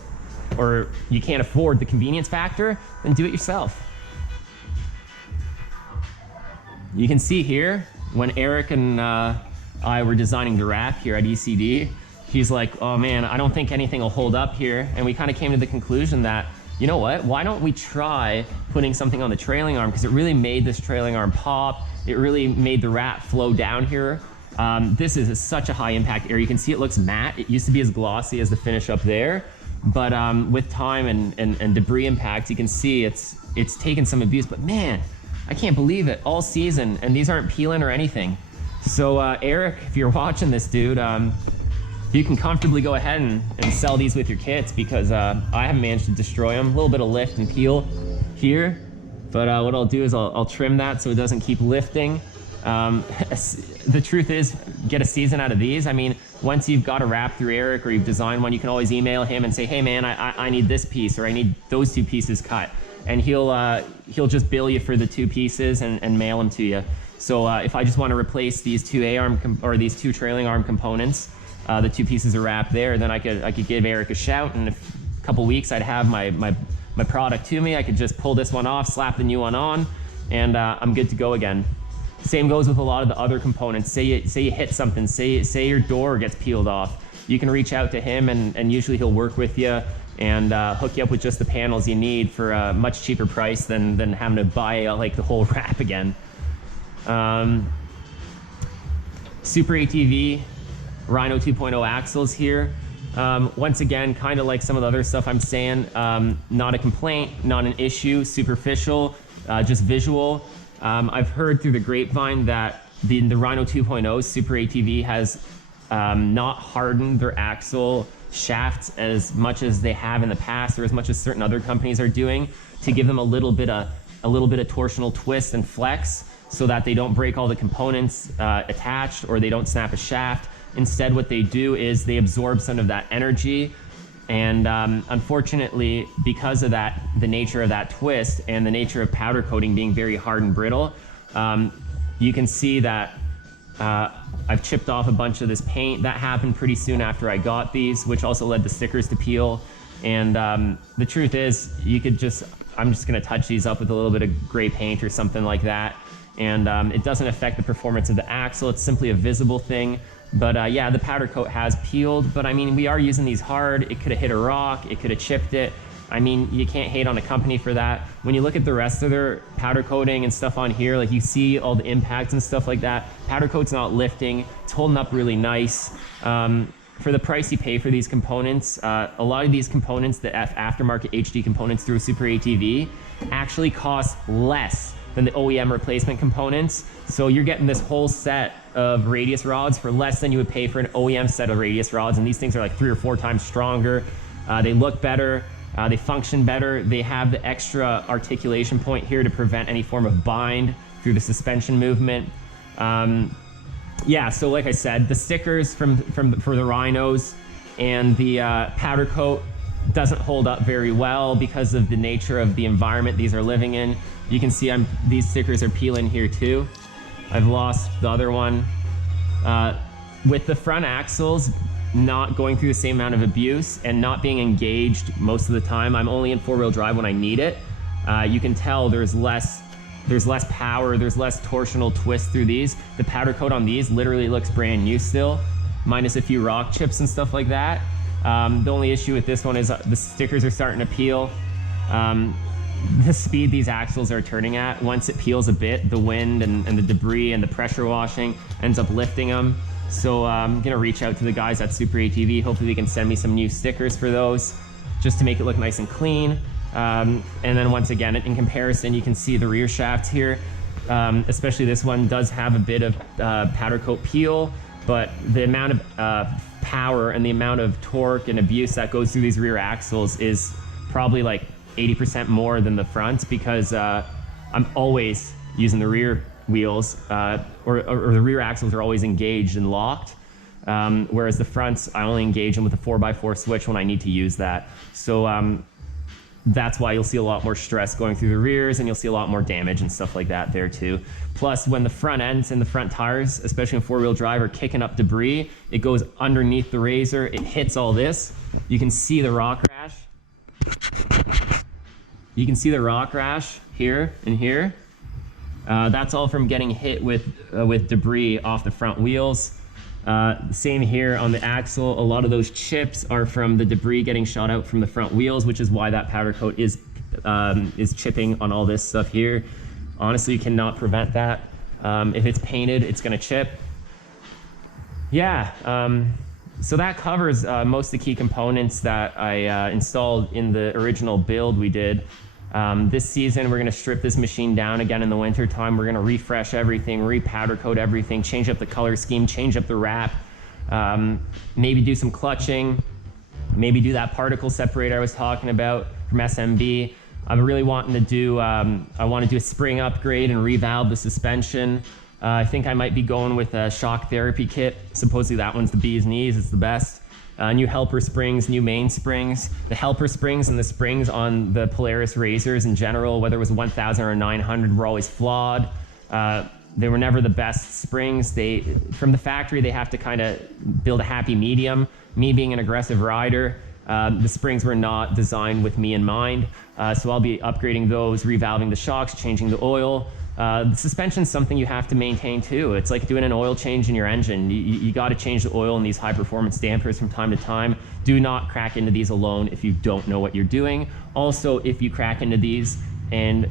you can't afford the convenience factor, then do it yourself. You can see here when Eric and I were designing the wrap here at ECD, he's like, oh man, I don't think anything will hold up here. And we kind of came to the conclusion that, you know what, why don't we try putting something on the trailing arm, because it really made this trailing arm pop. It really made the wrap flow down here. This is such a high impact area. You can see it looks matte. It used to be as glossy as the finish up there, but with time and debris impact, you can see it's taken some abuse. But man, I can't believe it, all season, and these aren't peeling or anything. So Eric, if you're watching this, dude, you can comfortably go ahead and sell these with your kits, because I haven't managed to destroy them. A little bit of lift and peel here, but what I'll do is I'll trim that so it doesn't keep lifting. The truth is, get a season out of these. I mean, once you've got a wrap through Eric or you've designed one, you can always email him and say, hey man, I need this piece, or I need those two pieces cut. And he'll just bill you for the two pieces and mail them to you. So if I just want to replace these two A-arm or these two trailing arm components, the two pieces of wrap there, then I could give Eric a shout, and in a couple weeks I'd have my product to me. I could just pull this one off, slap the new one on, and I'm good to go again. Same goes with a lot of the other components. Say you hit something, say your door gets peeled off. You can reach out to him, and usually he'll work with you and hook you up with just the panels you need for a much cheaper price than having to buy like the whole wrap again. Super ATV, Rhino 2.0 axles here. Once again, kind of like some of the other stuff I'm saying, not a complaint, not an issue, superficial, just visual. I've heard through the grapevine that the Rhino 2.0 Super ATV has not hardened their axle shafts as much as they have in the past, or as much as certain other companies are doing, to give them a little bit of torsional twist and flex, so that they don't break all the components attached, or they don't snap a shaft. Instead, what they do is they absorb some of that energy, and unfortunately, because of that, the nature of that twist and the nature of powder coating being very hard and brittle, you can see that I've chipped off a bunch of this paint. That happened pretty soon after I got these, which also led the stickers to peel. And the truth is, I'm just gonna touch these up with a little bit of gray paint or something like that. And it doesn't affect the performance of the axle. It's simply a visible thing. But yeah, the powder coat has peeled, but I mean, we are using these hard. It could have hit a rock, it could have chipped it. I mean, you can't hate on a company for that. When you look at the rest of their powder coating and stuff on here, like you see all the impacts and stuff like that, powder coat's not lifting, it's holding up really nice. For the price you pay for these components, a lot of these components, the aftermarket HD components through Super ATV, actually cost less than the OEM replacement components. So you're getting this whole set of radius rods for less than you would pay for an OEM set of radius rods, and these things are like 3 or 4 times stronger. They look better, they function better, they have the extra articulation point here to prevent any form of bind through the suspension movement. Yeah, so like I said, the stickers for the Rhinos and the powder coat doesn't hold up very well because of the nature of the environment these are living in. You can see these stickers are peeling here too. I've lost the other one. With the front axles not going through the same amount of abuse and not being engaged most of the time, I'm only in 4-wheel drive when I need it. You can tell there's less There's less power, there's less torsional twist through these. The powder coat on these literally looks brand new still, minus a few rock chips and stuff like that. The only issue with this one is the stickers are starting to peel. The speed these axles are turning at, once it peels a bit, the wind and the debris and the pressure washing ends up lifting them. So I'm gonna reach out to the guys at Super ATV. Hopefully they can send me some new stickers for those, just to make it look nice and clean. And then once again, in comparison, you can see the rear shaft here. Especially this one does have a bit of powder coat peel, but the amount of power and the amount of torque and abuse that goes through these rear axles is probably like 80% more than the front, because I'm always using the rear wheels, or the rear axles are always engaged and locked, whereas the fronts, I only engage them with a 4x4 switch when I need to use that. So that's why you'll see a lot more stress going through the rears, and you'll see a lot more damage and stuff like that there too. Plus, when the front ends and the front tires, especially in four-wheel drive, are kicking up debris, it goes underneath the RZR, it hits all this. You can see the rock rash. You can see the rock rash here and here. That's all from getting hit with debris off the front wheels. Same here on the axle. A lot of those chips are from the debris getting shot out from the front wheels, which is why that powder coat is chipping on all this stuff here. Honestly, you cannot prevent that. If it's painted, it's gonna chip. Yeah, so that covers most of the key components that I installed in the original build we did. This season, we're gonna strip this machine down again in the winter time. We're gonna refresh everything, re-powder coat everything, change up the color scheme, change up the wrap, maybe do some clutching, maybe do that particle separator I was talking about from SMB. I'm really wanting to do, I wanna do a spring upgrade and revalve the suspension. I think I might be going with a shock therapy kit. Supposedly that one's the bee's knees, it's the best. New helper springs, new main springs. The helper springs and the springs on the Polaris RZRs in general, whether it was 1000 or 900, were always flawed. They were never the best springs. From the factory, they have to kind of build a happy medium. Me being an aggressive rider, the springs were not designed with me in mind. So I'll be upgrading those, revalving the shocks, changing the oil. The suspension's something you have to maintain too. It's like doing an oil change in your engine. You got to change the oil in these high performance dampers from time to time. Do not crack into these alone if you don't know what you're doing. Also, if you crack into these and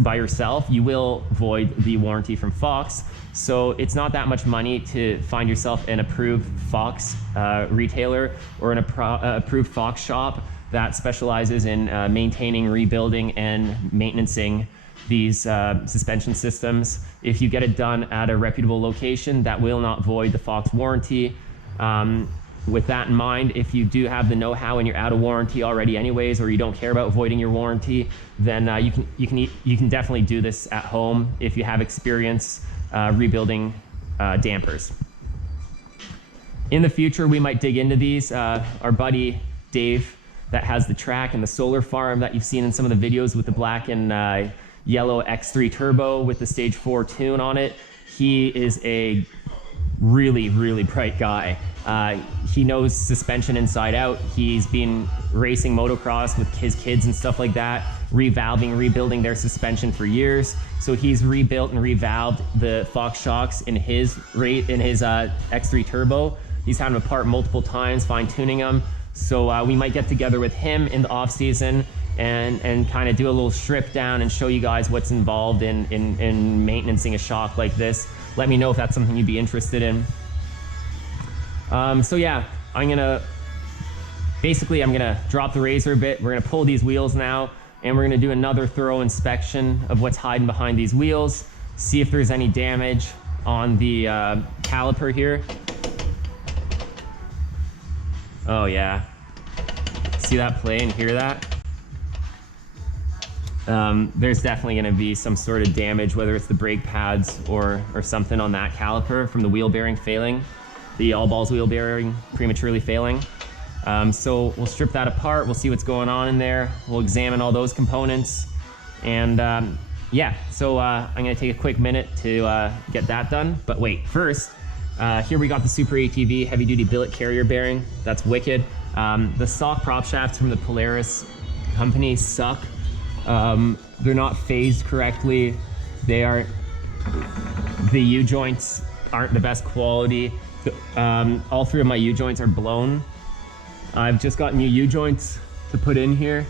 by yourself, you will void the warranty from Fox. So it's not that much money to find yourself an approved Fox retailer or an approved Fox shop that specializes in maintaining, rebuilding, and maintaining these suspension systems. If you get it done at a reputable location, that will not void the Fox warranty. With that in mind, if you do have the know-how and you're out of warranty already anyways, or you don't care about voiding your warranty, then you can definitely do this at home if you have experience rebuilding dampers. In the future, we might dig into these. Our buddy Dave, that has the track and the solar farm that you've seen in some of the videos with the black and yellow X3 Turbo with the Stage 4 tune on it. He is a really, really bright guy. He knows suspension inside out. He's been racing motocross with his kids and stuff like that, revalving, rebuilding their suspension for years. So he's rebuilt and revalved the Fox shocks in his X3 Turbo. He's had them apart multiple times, fine tuning them. So we might get together with him in the off season and kind of do a little strip down and show you guys what's involved in maintaining a shock like this. Let me know if that's something you'd be interested in. So yeah, I'm gonna drop the RZR a bit. We're gonna pull these wheels now, and we're gonna do another thorough inspection of what's hiding behind these wheels, see if there's any damage on the caliper here. Oh yeah, see that play and hear that? There's definitely going to be some sort of damage, whether it's the brake pads or something on that caliper from the wheel bearing failing, the all balls wheel bearing prematurely failing. So we'll strip that apart, we'll see what's going on in there, we'll examine all those components, and yeah, so I'm going to take a quick minute to get that done. But wait, first, here we got the Super ATV heavy duty billet carrier bearing. That's wicked. The stock prop shafts from the Polaris company suck. They're not phased correctly. The U-joints aren't the best quality. All three of my U-joints are blown. I've just got new U-joints to put in here.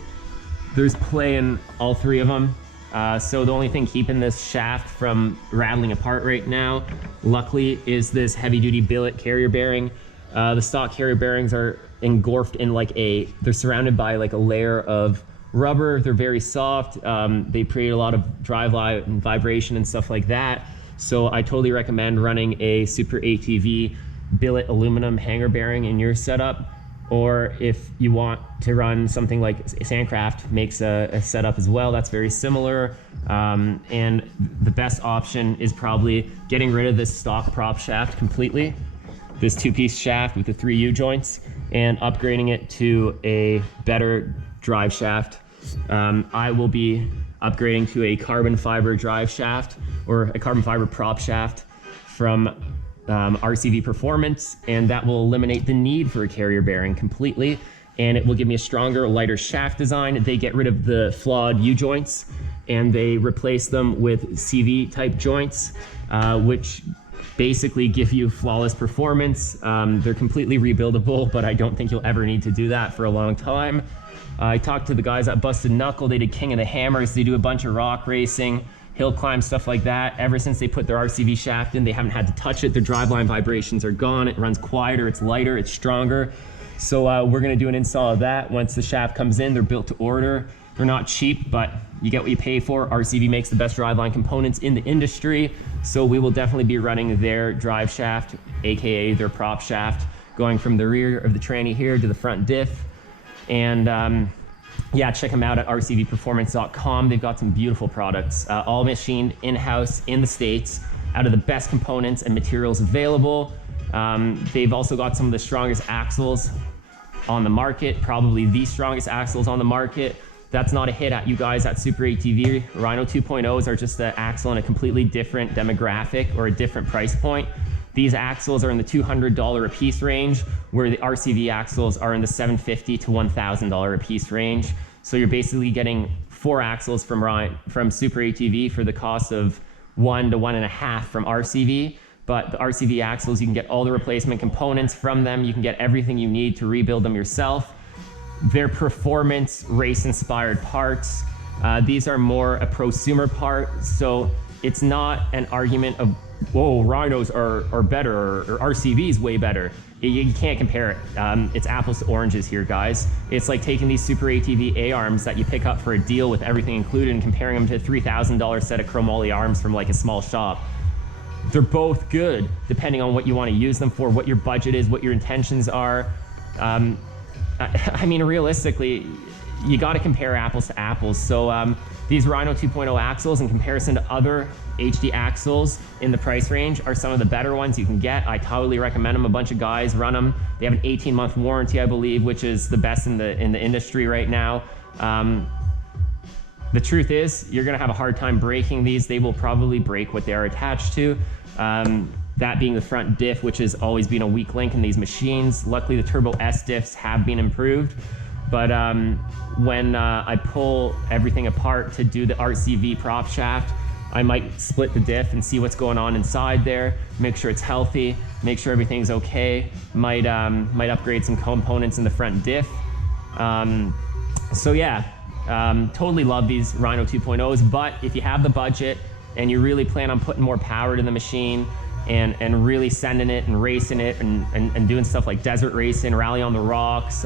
There's play in all three of them. So the only thing keeping this shaft from rattling apart right now, luckily, is this heavy-duty billet carrier bearing. The stock carrier bearings are engulfed in they're surrounded by like a layer of rubber. They're very soft. They create a lot of drive and vibration and stuff like that. So I totally recommend running a Super ATV billet aluminum hanger bearing in your setup. Or if you want to run something like Sandcraft makes a setup as well, that's very similar. And the best option is probably getting rid of this stock prop shaft completely, this two-piece shaft with the 3 U-joints, and upgrading it to a better drive shaft. I will be upgrading to a carbon fiber drive shaft or a carbon fiber prop shaft from RCV Performance, and that will eliminate the need for a carrier bearing completely, and it will give me a stronger, lighter shaft design. They get rid of the flawed U-joints and they replace them with CV type joints, which basically give you flawless performance. They're completely rebuildable, but I don't think you'll ever need to do that for a long time. I talked to the guys at Busted Knuckle. They did King of the Hammers. They do a bunch of rock racing, hill climb, stuff like that. Ever since they put their RCV shaft in, they haven't had to touch it. Their driveline vibrations are gone. It runs quieter, it's lighter, it's stronger. So we're gonna do an install of that once the shaft comes in. They're built to order. They're not cheap, but you get what you pay for. RCV makes the best driveline components in the industry. So we will definitely be running their drive shaft, AKA their prop shaft, going from the rear of the tranny here to the front diff. And yeah, check them out at rcvperformance.com. They've got some beautiful products, all machined in-house in the States, out of the best components and materials available. They've also got some of the strongest axles on the market, probably the strongest axles on the market. That's not a hit at you guys at Super ATV. Rhino 2.0s are just an axle in a completely different demographic or a different price point. These axles are in the $200 a piece range, where the RCV axles are in the $750 to $1,000 a piece range. So you're basically getting 4 axles from Super ATV for the cost of 1 to 1.5 from RCV. But the RCV axles, you can get all the replacement components from them. You can get everything you need to rebuild them yourself. They're performance race-inspired parts. These are more a prosumer part, so it's not an argument of, whoa, Rhinos are better or RCV's way better. You can't compare it. It's apples to oranges here, guys. It's like taking these Super ATV A-arms that you pick up for a deal with everything included and comparing them to a $3,000 set of chromoly arms from like a small shop. They're both good, depending on what you want to use them for, what your budget is, what your intentions are. I mean, realistically, you got to compare apples to apples. So these Rhino 2.0 axles, in comparison to other HD axles in the price range, are some of the better ones you can get. I totally recommend them. A bunch of guys run them. They have an 18-month warranty, I believe, which is the best in the industry right now. The truth is, you're going to have a hard time breaking these. They will probably break what they are attached to. That being the front diff, which has always been a weak link in these machines. Luckily, the Turbo S diffs have been improved. But when I pull everything apart to do the RCV prop shaft, I might split the diff and see what's going on inside there, make sure it's healthy, make sure everything's okay. Might upgrade some components in the front diff. So yeah, totally love these Rhino 2.0s, but if you have the budget and you really plan on putting more power to the machine and really sending it and racing it and doing stuff like desert racing, rally on the rocks,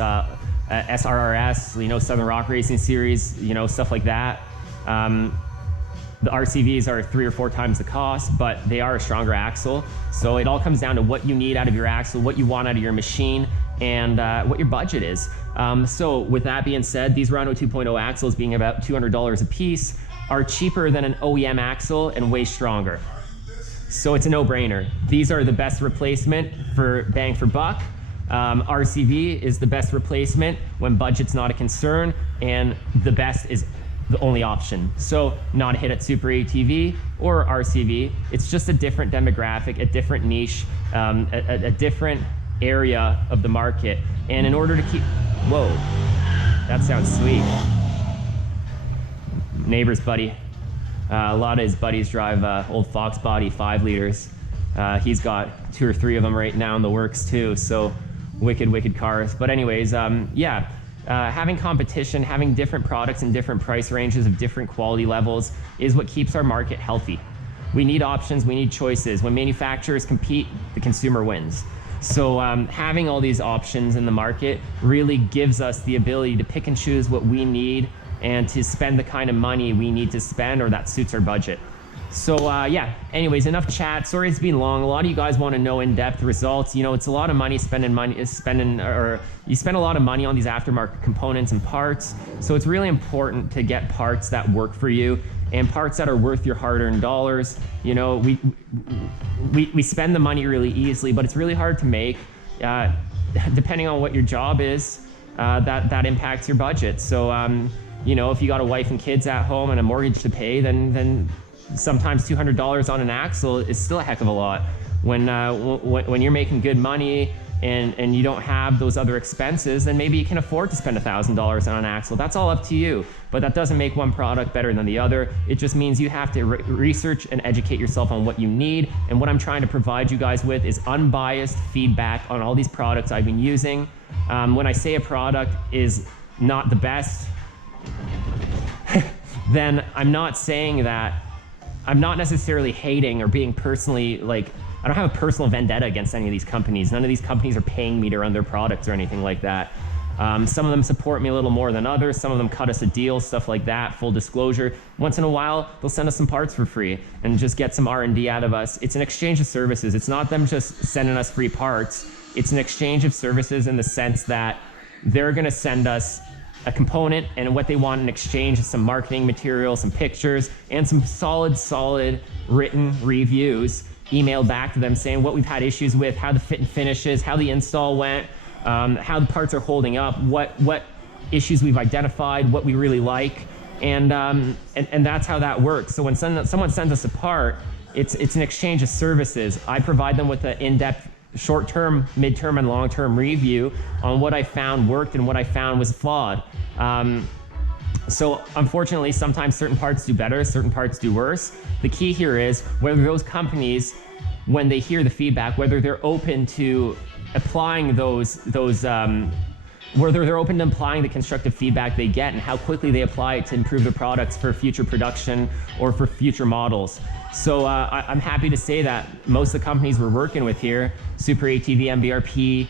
SRRS, you know, Southern Rock Racing Series, you know, stuff like that. The RCVs are 3 or 4 times the cost, but they are a stronger axle. So it all comes down to what you need out of your axle, what you want out of your machine, and what your budget is. So with that being said, these Rhino 2.0 axles, being about $200 a piece, are cheaper than an OEM axle and way stronger. So it's a no-brainer. These are the best replacement for bang for buck. RCV is the best replacement when budget's not a concern, and the best is the only option. So not a hit at Super ATV or RCV. It's just a different demographic, a different niche, a different area of the market. And in order to keep, whoa, that sounds sweet. neighbor's buddy. A lot of his buddies drive old Fox body 5 liters. He's got 2 or 3 of them right now in the works too, so wicked cars. But anyways, yeah, having competition, having different products in different price ranges of different quality levels is what keeps our market healthy. We need options, we need choices. When manufacturers compete, the consumer wins. So having all these options in the market really gives us the ability to pick and choose what we need and to spend the kind of money we need to spend or that suits our budget. So yeah, anyways, enough chat. Sorry it's been long. A lot of you guys want to know in-depth results. You know, it's a lot of money you spend a lot of money on these aftermarket components and parts. So it's really important to get parts that work for you and parts that are worth your hard-earned dollars. You know, we spend the money really easily, but it's really hard to make. Depending on what your job is, that impacts your budget. So you know, if you got a wife and kids at home and a mortgage to pay, then sometimes $200 on an axle is still a heck of a lot. When you're making good money and you don't have those other expenses, then maybe you can afford to spend $1,000 on an axle. That's all up to you, but that doesn't make one product better than the other. It just means you have to research and educate yourself on what you need, and what I'm trying to provide you guys with is unbiased feedback on all these products I've been using. When I say a product is not the best, then I'm not saying that. I'm not necessarily hating or being personally, like, I don't have a personal vendetta against any of these companies. None of these companies are paying me to run their products or anything like that. Some of them support me a little more than others. Some of them cut us a deal, stuff like that, full disclosure. Once in a while, they'll send us some parts for free and just get some R&D out of us. It's an exchange of services. It's not them just sending us free parts. It's an exchange of services in the sense that they're gonna send us a component, and what they want in exchange is some marketing material, some pictures, and some solid written reviews emailed back to them saying what we've had issues with, how the fit and finish is, how the install went, how the parts are holding up, what issues we've identified, what we really like, and that's how that works. So when someone sends us a part, it's an exchange of services. I provide them with an in-depth short-term, mid-term, and long-term review on what I found worked and what I found was flawed. So unfortunately, sometimes certain parts do better, certain parts do worse. The key here is whether those companies, when they hear the feedback, whether they're open to applying whether they're open to applying the constructive feedback they get and how quickly they apply it to improve their products for future production or for future models. So I'm happy to say that most of the companies we're working with here, Super ATV, MBRP,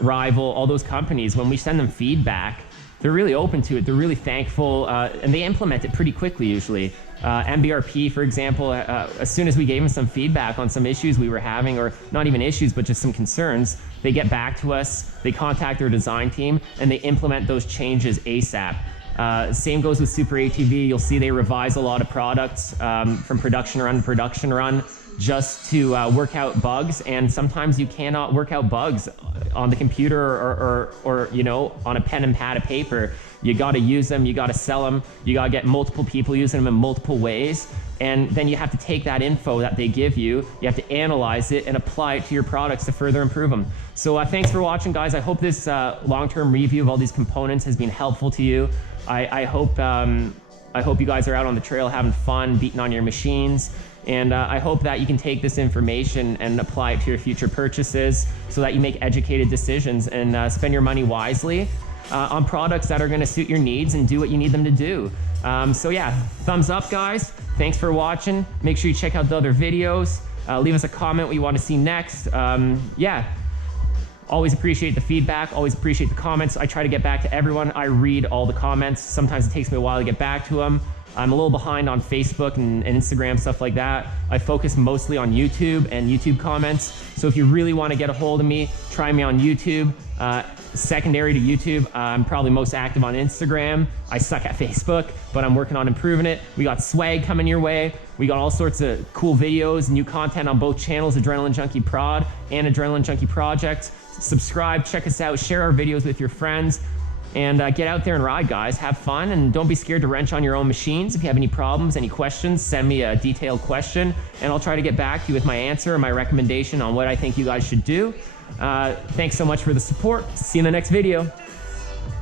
Rival, all those companies, when we send them feedback, they're really open to it. They're really thankful, and they implement it pretty quickly usually. MBRP, for example, as soon as we gave them some feedback on some issues we were having, or not even issues, but just some concerns, they get back to us, they contact their design team, and they implement those changes ASAP. Same goes with Super ATV. You'll see they revise a lot of products from production run to production run just to work out bugs, and sometimes you cannot work out bugs on the computer or you know, on a pen and pad of paper. You got to use them, you got to sell them, you got to get multiple people using them in multiple ways, and then you have to take that info that they give you, you have to analyze it and apply it to your products to further improve them. So thanks for watching, guys. I hope this long-term review of all these components has been helpful to you. I hope you guys are out on the trail having fun, beating on your machines. And I hope that you can take this information and apply it to your future purchases so that you make educated decisions and spend your money wisely on products that are going to suit your needs and do what you need them to do. So yeah, thumbs up, guys. Thanks for watching. Make sure you check out the other videos. Leave us a comment what you want to see next. Yeah. Always appreciate the feedback, always appreciate the comments. I try to get back to everyone. I read all the comments. Sometimes it takes me a while to get back to them. I'm a little behind on Facebook and Instagram, stuff like that. I focus mostly on YouTube and YouTube comments. So if you really want to get a hold of me, try me on YouTube. Secondary to YouTube, I'm probably most active on Instagram. I suck at Facebook, but I'm working on improving it. We got swag coming your way. We got all sorts of cool videos, new content on both channels, Adrenaline Junkie Prod and Adrenaline Junkie Project. Subscribe, check us out, share our videos with your friends, and get out there and ride, guys. Have fun, and don't be scared to wrench on your own machines. If you have any problems, any questions, send me a detailed question, and I'll try to get back to you with my answer or my recommendation on what I think you guys should do. Thanks so much for the support. See you in the next video.